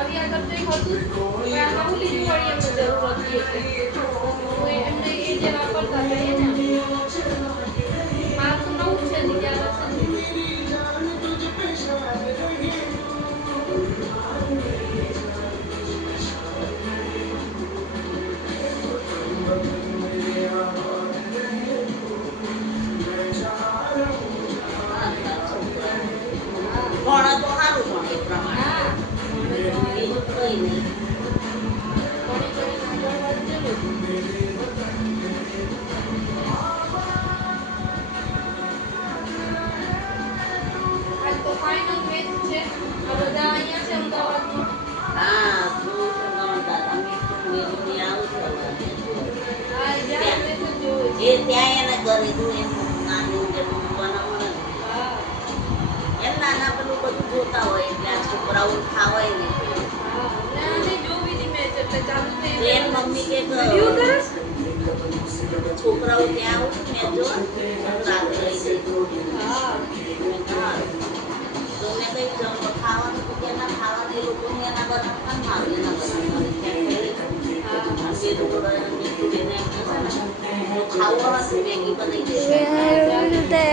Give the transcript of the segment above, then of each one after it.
આવ્યા કરતો એક હતું પણ આમાં હું બીજું વળી એમને જરૂર હતી એટલે હું એમને એ જે વાપરતા હતા એ ને મારું નવું છે ને ત્યાં ભણો તો સારું ભણે એ પ્રમાણે હા બીજું કંઈ નહીં. ભણી કરીને આગળ વધજે ને. આજ તો ફાઇનલ મેચ છે આ બધા અહીંયા છે અમદાવાદમાં. હા તું શું ગણતા તમે શું બીજું આવું છો હા જ્યાં મેચ જ જોવો છે. એ ત્યાં એને કરી તું એમ નાનું જેટલું બનાવવાનું હા એમ નાના પેલું બધું જોતા હોય એટલે આ છોકરાઓ ખાવાય ને હા ને આને જોવી હતી મેચ એટલે ચાલુ થઈ તો એમ મમ્મી કે વિડિયો કરસ છોકરાઓ ત્યાં આવું મેચ જોવા રાત્રે લઈ જઈ હા તો મેં કઈ ખાવાનું તો એના ખાવાનું એ લોકોને એના બનાવતા મારું એના બનાવવાનું ત્યાં બે લોકો મીઠું ખાવાનું મેગી બનાવી દે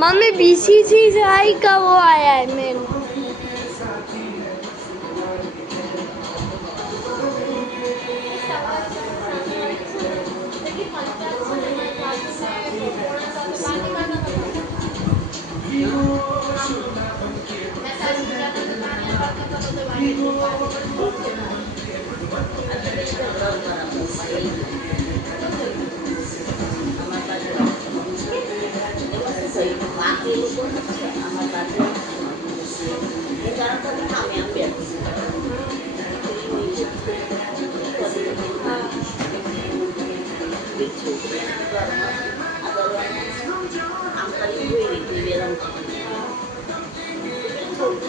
मम्मी बीसीसीआई का वो आया है मेल બાકી લોકો નથી આમાં એ કારણ કે સામે આમ બે છોકરીના ઘરમાં આ દરવાજા